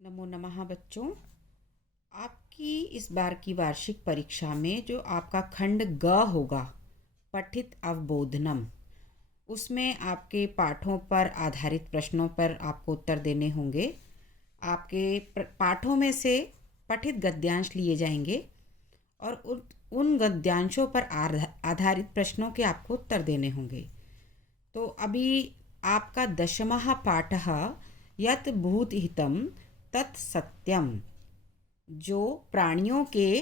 नमो नमः बच्चों। आपकी इस बार की वार्षिक परीक्षा में जो आपका खंड ग होगा, पठित अवबोधनम, उसमें आपके पाठों पर आधारित प्रश्नों पर आपको उत्तर देने होंगे। आपके पाठों में से पठित गद्यांश लिए जाएंगे और उन गद्यांशों पर आधारित प्रश्नों के आपको उत्तर देने होंगे। तो अभी आपका दशमः पाठः यत् भूतहितं तत् सत्यम, जो प्राणियों के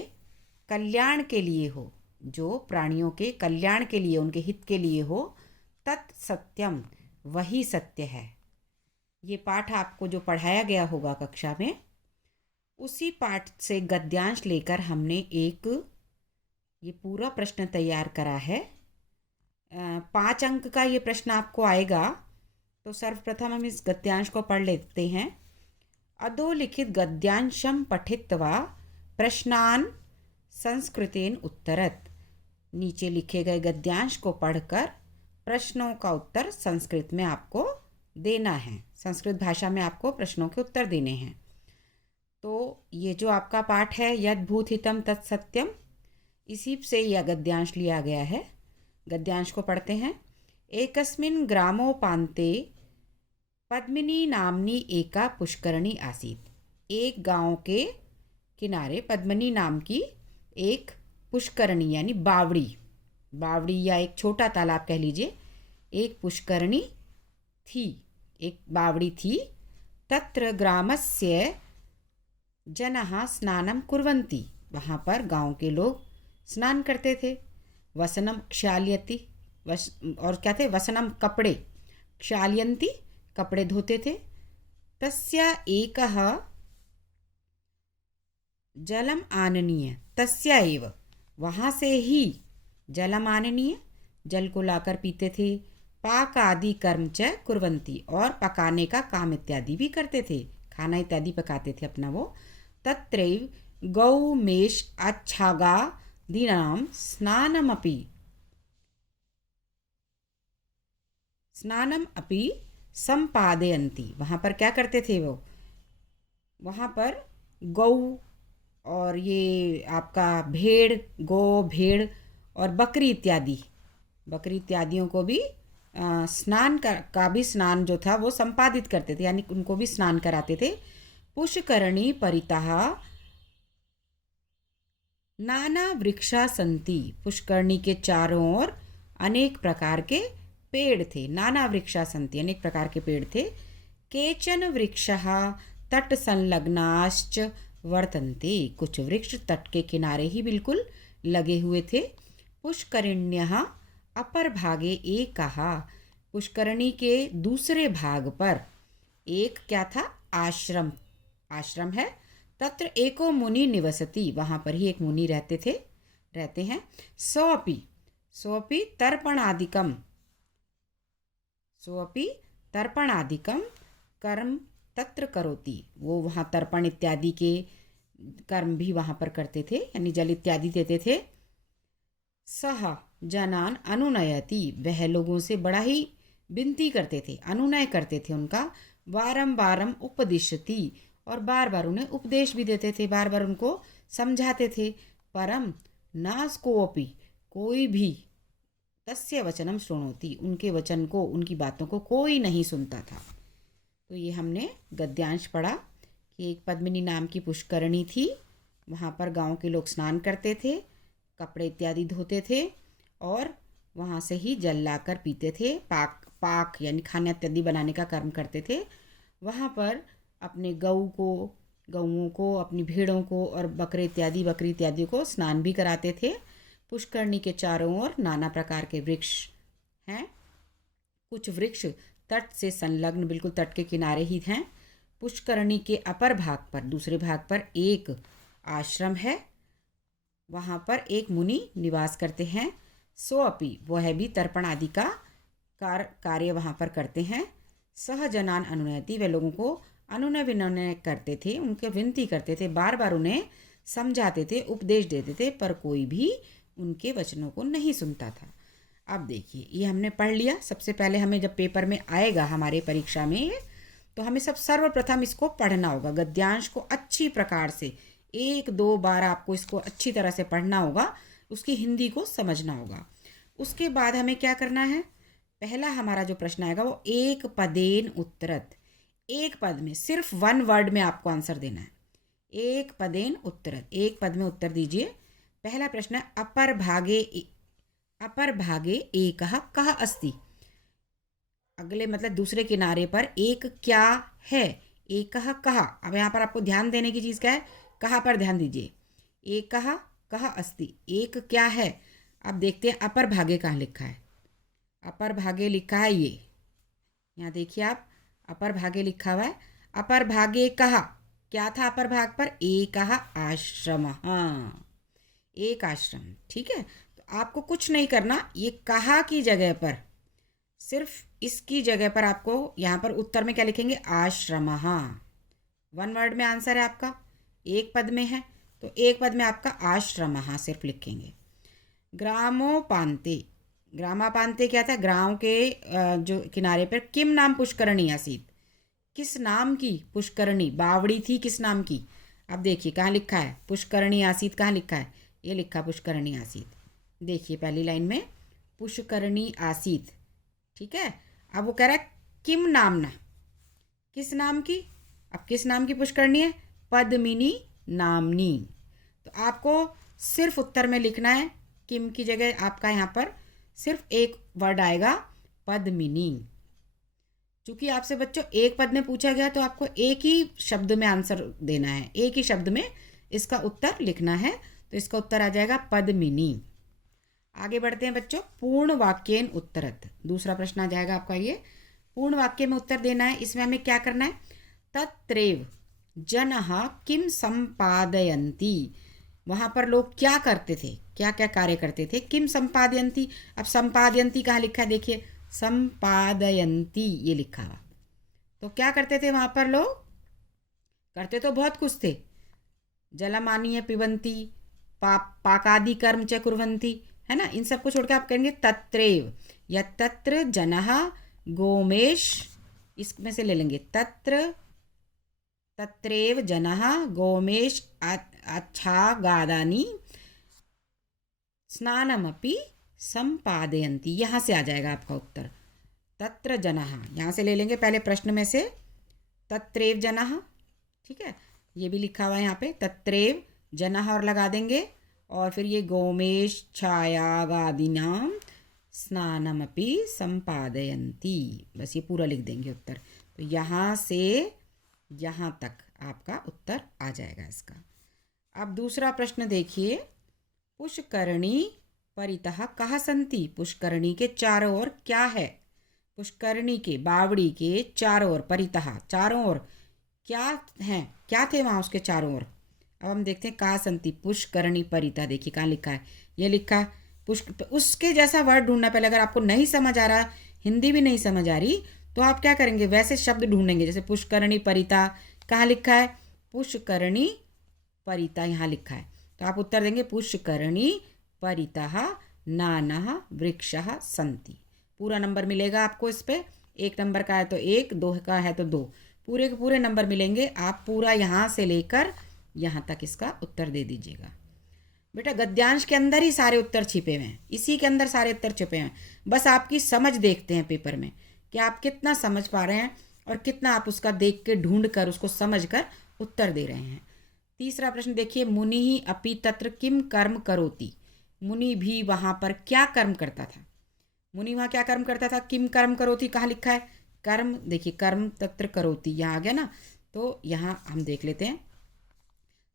कल्याण के लिए हो, जो प्राणियों के कल्याण के लिए, उनके हित के लिए हो, तत् सत्यम, वही सत्य है। ये पाठ आपको जो पढ़ाया गया होगा कक्षा में, उसी पाठ से गद्यांश लेकर हमने एक ये पूरा प्रश्न तैयार करा है। 5 अंक का ये प्रश्न आपको आएगा। तो सर्वप्रथम हम इस गद्यांश को पढ़ लेते हैं। अधोलिखित गद्यांशं पठित्वा प्रश्नान् संस्कृतेन उत्तरत। नीचे लिखे गए गद्यांश को पढ़कर प्रश्नों का उत्तर संस्कृत में आपको देना है। संस्कृत भाषा में आपको प्रश्नों के उत्तर देने हैं। तो ये जो आपका पाठ है यद् भूतहितं तत् सत्यम, इसी से यह गद्यांश लिया गया है। गद्यांश को पढ़ते हैं। एकस्मिन् ग्रामोपान्ते पद्मिनी नामनी एका पुष्करणी आसीत। एक गांव के किनारे पद्मिनी नाम की एक पुष्करणी यानी बावड़ी, बावड़ी या एक छोटा तालाब कह लीजिए, एक पुष्करणी थी, एक बावड़ी थी। तत्र ग्रामस्य जनः स्नानं कुर्वन्ति। वहाँ पर गांव के लोग स्नान करते थे। वसनम क्षाल्यति, और क्या थे, वसनम कपड़े, क्षाल्यन्ति कपड़े धोते थे। तस्य एकः जलम आननीय, तस्य एव, वहाँ से ही जलम आननीय, जल को लाकर पीते थे। पाक आदि कर्म च कुर्वन्ति, और पकाने का काम इत्यादि भी करते थे, खाना इत्यादि पकाते थे अपना वो। तत्रैव गौमेष अच्छागादीनां स्नानम अपि संपादयन्ति। वहाँ पर क्या करते थे वो, वहाँ पर गौ और ये आपका भेड़, गौ भेड़ और बकरी इत्यादियों को भी स्नान का भी स्नान जो था वो संपादित करते थे, यानी उनको भी स्नान कराते थे। पुष्करणी परितः नाना वृक्षा संति, पुष्करणी के चारों ओर अनेक प्रकार के पेड़ थे। नाना वृक्षा संति, अनेक प्रकार के पेड़ थे। केचन वृक्षः तट संलग्नाश्च वर्तन्ते, कुछ वृक्ष तट के किनारे ही बिल्कुल लगे हुए थे। पुष्करिण्यः अपर भागे एकः, पुष्करणी के दूसरे भाग पर एक क्या था, आश्रम, आश्रम है। तत्र एको मुनि निवसति, वहाँ पर ही एक मुनि रहते हैं। सोऽपि तर्पणादिकं कर्म तत्र करोति, वो वहाँ तर्पण इत्यादि के कर्म भी वहाँ पर करते थे, यानी जल इत्यादि देते थे। सह जनान अनुनयति, वह लोगों से बड़ा ही विनती करते थे, अनुनय करते थे उनका। वारम वारम उपदिशति, और बार बार उन्हें उपदेश भी देते थे, बार बार उनको समझाते थे। परम नास्कोपि, कोई भी, तस्य वचनम शृणोति, उनके वचन को, उनकी बातों को कोई नहीं सुनता था। तो ये हमने गद्यांश पढ़ा कि एक पद्मिनी नाम की पुष्करणी थी, वहाँ पर गांव के लोग स्नान करते थे, कपड़े इत्यादि धोते थे, और वहाँ से ही जल लाकर पीते थे। पाक यानी खाना इत्यादि बनाने का कर्म करते थे। वहाँ पर अपने गऊओं को, अपनी भेड़ों को और बकरी इत्यादि को स्नान भी कराते थे। पुष्करणी के चारों ओर नाना प्रकार के वृक्ष हैं। कुछ वृक्ष तट से संलग्न, बिल्कुल तट के किनारे ही हैं। पुष्करणी के अपर भाग पर, दूसरे भाग पर एक आश्रम है, वहाँ पर एक मुनि निवास करते हैं। सोअपि, वह भी तर्पण आदि का कार्य वहाँ पर करते हैं। सहजनान अनुनयति, वे लोगों को अनुनय विनय करते थे, उनके विनती करते थे, बार बार उन्हें समझाते थे, उपदेश देते थे, पर कोई भी उनके वचनों को नहीं सुनता था। अब देखिए, ये हमने पढ़ लिया। सबसे पहले हमें जब पेपर में आएगा हमारे परीक्षा में, तो हमें सर्वप्रथम इसको पढ़ना होगा, गद्यांश को अच्छी प्रकार से 1-2 बार आपको इसको अच्छी तरह से पढ़ना होगा, उसकी हिंदी को समझना होगा। उसके बाद हमें क्या करना है, पहला हमारा जो प्रश्न आएगा वो एक पदेन उत्तरत, एक पद में सिर्फ 1 वर्ड में आपको आंसर देना है। एक पदेन उत्तरत, एक पद में उत्तर दीजिए। पहला प्रश्न है अपर भागे एकः कः अस्ति, अगले मतलब दूसरे किनारे पर एक क्या है, एकः कः। अब यहाँ पर आपको ध्यान देने की चीज़ क्या है, कहाँ पर ध्यान दीजिए। एकः कः अस्ति, एक क्या है। अब देखते हैं अपर भागे कहाँ लिखा है, अपर भागे लिखा है ये, यहाँ देखिए आप, अपर भागे लिखा हुआ है। अपर भागे कहा, क्या था अपर भाग पर, एकः आश्रम, हाँ एक आश्रम, ठीक है। तो आपको कुछ नहीं करना, ये कहा की जगह पर, सिर्फ इसकी जगह पर आपको यहाँ पर उत्तर में क्या लिखेंगे, आश्रम, हाँ 1 वर्ड में आंसर है आपका, एक पद में है तो एक पद में आपका आश्रम सिर्फ लिखेंगे। ग्रामोपांते, ग्रामापांते क्या था, गांव के जो किनारे पर किम नाम पुष्करणी आसीत, किस नाम की पुष्करणी, बावड़ी थी किस नाम की। अब देखिए कहाँ लिखा है पुष्करणी आसीत, कहाँ लिखा है, ये लिखा पुष्करणी आसीत। देखिए पहली लाइन में पुष्करणी आसीत, ठीक है। अब वो कह रहा है किम नामना, किस नाम की, अब किस नाम की पुष्करणी है, पद्मिनी नामनी। तो आपको सिर्फ उत्तर में लिखना है, किम की जगह आपका यहाँ पर सिर्फ एक वर्ड आएगा, पद्मिनी। चूंकि आपसे बच्चों एक पद में पूछा गया तो आपको एक ही शब्द में आंसर देना है, एक ही शब्द में इसका उत्तर लिखना है। तो इसका उत्तर आ जाएगा पद्मिनी। आगे बढ़ते हैं बच्चों, पूर्ण वाक्येन उत्तरत, दूसरा प्रश्न आ जाएगा आपका ये, पूर्ण वाक्य में उत्तर देना है। इसमें हमें क्या करना है, तत्रैव जनः किम संपादयन्ति, वहाँ पर लोग क्या करते थे, क्या क्या कार्य करते थे, किम संपादयन्ति। अब संपादयन्ति कहाँ लिखा है, देखिए संपादयन्ति ये लिखा हुआ, तो क्या करते थे वहाँ पर लोग, करते तो बहुत कुछ थे, जलमानीय पिबन्ति, पाकादि कर्म च कुर्वन्ति, है ना। इन सबको छोड़ के आप कहेंगे तत्रैव, या तत्र जनः गोमेश, इसमें से ले लेंगे तत्रैव जनः गोमेश अच्छा गादानी स्नानमपि संपादयन्ति, यहाँ से आ जाएगा आपका उत्तर, तत्र जनः, यहाँ से ले लेंगे पहले प्रश्न में से तत्रैव जनः, ठीक है, ये भी लिखा हुआ है यहाँ पे तत्रैव जनः और लगा देंगे, और फिर ये गोमेश छायागादीनां स्नानमपि संपादयन्ति, बस ये पूरा लिख देंगे उत्तर। तो यहाँ से यहाँ तक आपका उत्तर आ जाएगा इसका। अब दूसरा प्रश्न देखिए, पुष्करणी परितः कः सन्ति, पुष्करणी के चारों ओर क्या है, पुष्करणी के बावड़ी के चारों ओर, परितः चारों ओर क्या हैं, क्या थे वहाँ उसके चारों ओर। अब हम देखते हैं कहाँ सन्ति, पुष्करणी परितः, देखिए कहाँ लिखा है, ये लिखा है पुष्क, उसके जैसा वर्ड ढूंढना पहले। अगर आपको नहीं समझ आ रहा, हिंदी भी नहीं समझ आ रही, तो आप क्या करेंगे, वैसे शब्द ढूंढेंगे, जैसे पुष्करणी परितः कहाँ लिखा है, पुष्करणी परितः यहाँ लिखा है, तो आप उत्तर देंगे पुष्करणी परितः नानः वृक्षः सन्ति। पूरा नंबर मिलेगा आपको इस पे, 1 नंबर का है तो 1, 2 का है तो 2, पूरे के पूरे नंबर मिलेंगे। आप पूरा यहाँ से लेकर यहाँ तक इसका उत्तर दे दीजिएगा। बेटा गद्यांश के अंदर ही सारे उत्तर छिपे हुए हैं, इसी के अंदर सारे उत्तर छिपे हैं, बस आपकी समझ देखते हैं पेपर में कि आप कितना समझ पा रहे हैं और कितना आप उसका देख के ढूंढ कर उसको समझ कर उत्तर दे रहे हैं। तीसरा प्रश्न देखिए, मुनि ही अपि तत्र किम कर्म करोति, मुनि भी वहाँ पर क्या कर्म करता था, मुनि वहाँ क्या कर्म करता था, किम कर्म करोति कहाँ लिखा है, कर्म, देखिए कर्म तत्र करोति यहाँ आ गया ना, तो यहाँ हम देख लेते हैं,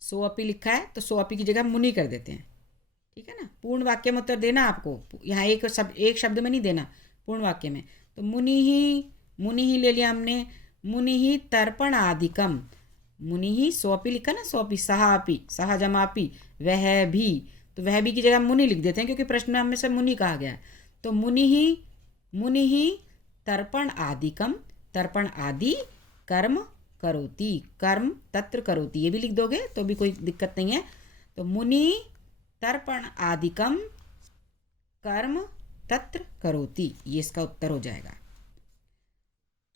सोअपि लिखा है तो सोअपि की जगह मुनि कर देते हैं, ठीक है ना। पूर्ण वाक्य में उत्तर देना आपको, यहाँ एक शब्द में नहीं देना, पूर्ण वाक्य में। तो मुनि ही ले लिया हमने, मुनि ही तर्पण आदिकम, मुनि ही सोअपि लिखा ना, सोअपि सहापि, सहा जमापि वह भी, तो वह भी की जगह मुनि लिख देते हैं क्योंकि प्रश्न में से मुनि कहा गया है। तो मुनि ही तर्पण आदिकम, तर्पण आदि कर्म करोति, कर्म तत्र करोति, ये भी लिख दोगे तो भी कोई दिक्कत नहीं है। तो मुनि तर्पण आदिकम कर्म तत्र करोति, ये इसका उत्तर हो जाएगा।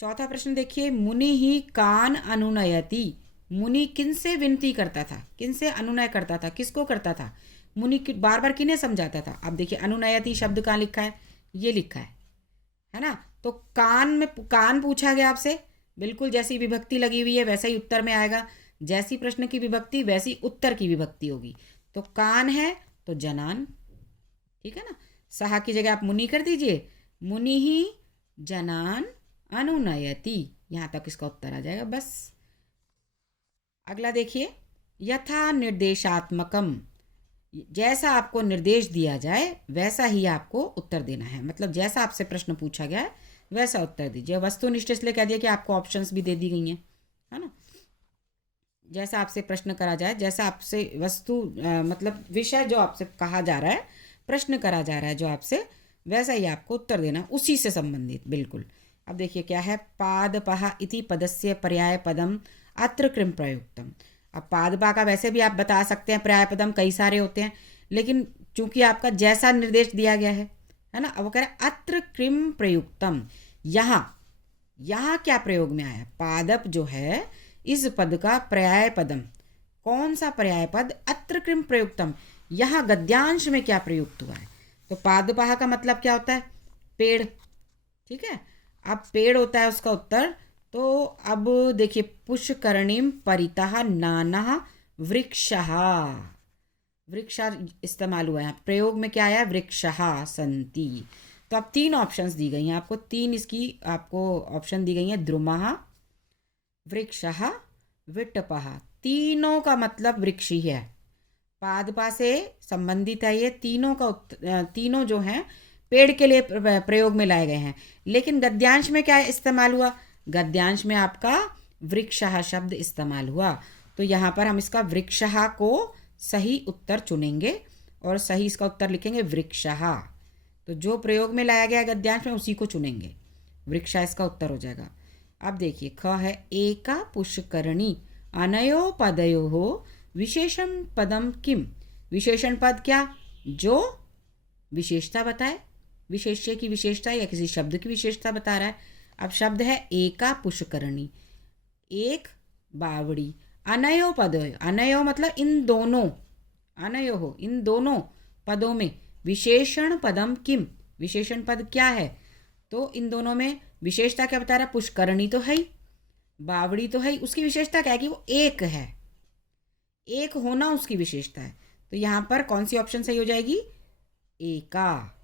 चौथा प्रश्न देखिए, मुनि ही कान अनुनयति। मुनि किनसे विनती करता था, किनसे अनुनय करता था, किसको करता था? मुनि बार बार किन्हें समझाता था? अब देखिए अनुनयति शब्द कहाँ लिखा है, ये लिखा है ना। तो कान में, कान पूछा गया आपसे, बिल्कुल जैसी विभक्ति लगी हुई है वैसा ही उत्तर में आएगा। जैसी प्रश्न की विभक्ति वैसी उत्तर की विभक्ति होगी। तो कान है तो जनान, ठीक है ना। सहा की जगह आप मुनि कर दीजिए, मुनि ही जनान अनुनयति, यहाँ तक इसका उत्तर आ जाएगा बस। अगला देखिए, यथा निर्देशात्मकम, जैसा आपको निर्देश दिया जाए वैसा ही आपको उत्तर देना है। मतलब जैसा आपसे प्रश्न पूछा गया है वैसा उत्तर दीजिए। वस्तुनिष्ठ इसलिए कह दिया कि आपको ऑप्शंस भी दे दी गई हैं, है ना। जैसा आपसे प्रश्न करा जाए, जैसा आपसे वस्तु मतलब विषय जो आपसे कहा जा रहा है, प्रश्न करा जा रहा है जो आपसे, वैसा ही आपको उत्तर देना, उसी से संबंधित बिल्कुल। अब देखिए क्या है, पादपः इति पदस्य पर्याय पदम अत्र कृम प्रयुक्तम। अब पादपा का वैसे भी आप बता सकते हैं, पर्याय पदम कई सारे होते हैं, लेकिन चूंकि आपका जैसा निर्देश दिया गया है ना। अब वो कह रहे हैं अत्र कृम प्रयुक्तम, यहाँ यहाँ क्या प्रयोग में आया? पादप जो है इस पद का पर्याय पदम, कौन सा पर्याय पद? अत्र कृम प्रयुक्तम, यहाँ गद्यांश में क्या प्रयुक्त हुआ है? तो पादपाह का मतलब क्या होता है? पेड़, ठीक है। अब पेड़ होता है उसका उत्तर। तो अब देखिए, पुष्करणीम परितः नाना वृक्षः, वृक्षा इस्तेमाल हुआ है, प्रयोग में क्या आया? वृक्षः सन्ति। तो अब तीन ऑप्शंस दी गई हैं आपको, तीन इसकी आपको ऑप्शन दी गई हैं, द्रुमः, वृक्षः, विटपः। तीनों का मतलब वृक्ष ही है, पादपा से संबंधित है ये तीनों का तीनों जो हैं पेड़ के लिए प्रयोग में लाए गए हैं। लेकिन गद्यांश में क्या इस्तेमाल हुआ? गद्यांश में आपका वृक्षः शब्द इस्तेमाल हुआ। तो यहाँ पर हम इसका वृक्षः को सही उत्तर चुनेंगे और सही इसका उत्तर लिखेंगे वृक्षः। तो जो प्रयोग में लाया गया गद्यांश में उसी को चुनेंगे, वृक्षा इसका उत्तर हो जाएगा। अब देखिए, ख है एका पुष्करणी अनयो पदयो हो विशेषण पदम किम। विशेषण पद क्या? जो विशेषता बताए, विशेष्य की विशेषता या किसी शब्द की विशेषता बता रहा है। अब शब्द है एका पुष्करणी, एक बावड़ी, अनयो पदयो, अनयो मतलब इन दोनों, अनयो हो इन दोनों पदों में विशेषण पदम किम, विशेषण पद क्या है? तो इन दोनों में विशेषता क्या बता रहा है? पुष्करणी तो है ही, बावड़ी तो है ही, उसकी विशेषता क्या है कि वो एक है, एक होना उसकी विशेषता है। तो यहाँ पर कौन सी ऑप्शन सही हो जाएगी? एका,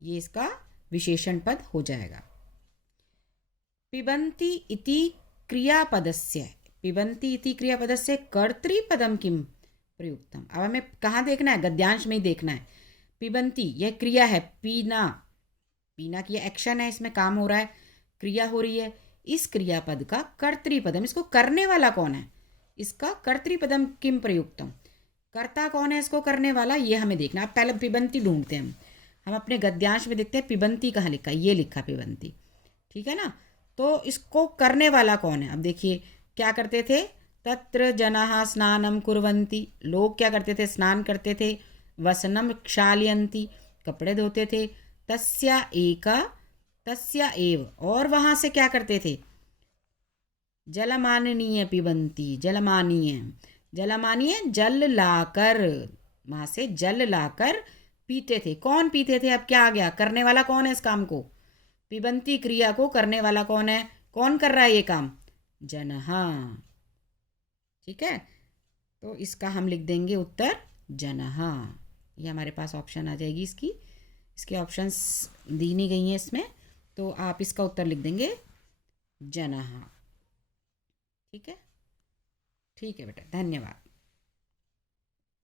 ये इसका विशेषण पद हो जाएगा। पिबन्ति इति क्रियापदस्य, पिबन्ति इति क्रियापदस्य कर्तृपदम किम प्रयुक्तम। अब हमें कहाँ देखना है? गद्यांश में ही देखना है। पिबन्ति यह क्रिया है, पीना, पीना की एक्शन है, इसमें काम हो रहा है, क्रिया हो रही है। इस क्रियापद का कर्तृपदम, इसको करने वाला कौन है? इसका कर्तृपदम किम प्रयुक्तम, कर्ता कौन है इसको करने वाला, ये हमें देखना है। पहले पिबन्ति ढूंढते हैं हम अपने गद्यांश में, देखते हैं पिबन्ति कहाँ लिखा है, ये लिखा पिबन्ति, ठीक है ना। तो इसको करने वाला कौन है? अब देखिए क्या करते थे, तत्र जनाः स्नानं कुर्वन्ति, लोग क्या करते थे? स्नान करते थे। वसनं क्षालयन्ति, कपड़े धोते थे। तस्या एका, तस्या एव, और वहाँ से क्या करते थे? जलमाननीय पिबन्ति, जलमानीय, जलमानीय जल लाकर, वहाँ से जल लाकर पीते थे। कौन पीते थे? अब क्या आ गया? करने वाला कौन है इस काम को? पिबन्ति क्रिया को करने वाला कौन है? कौन कर रहा है ये काम? जनः, ठीक है। तो इसका हम लिख देंगे उत्तर जनः, ये हमारे पास ऑप्शन आ जाएगी इसकी, इसके ऑप्शंस दी नहीं गई हैं इसमें, तो आप इसका उत्तर लिख देंगे जनः, ठीक है। ठीक है बेटा, धन्यवाद।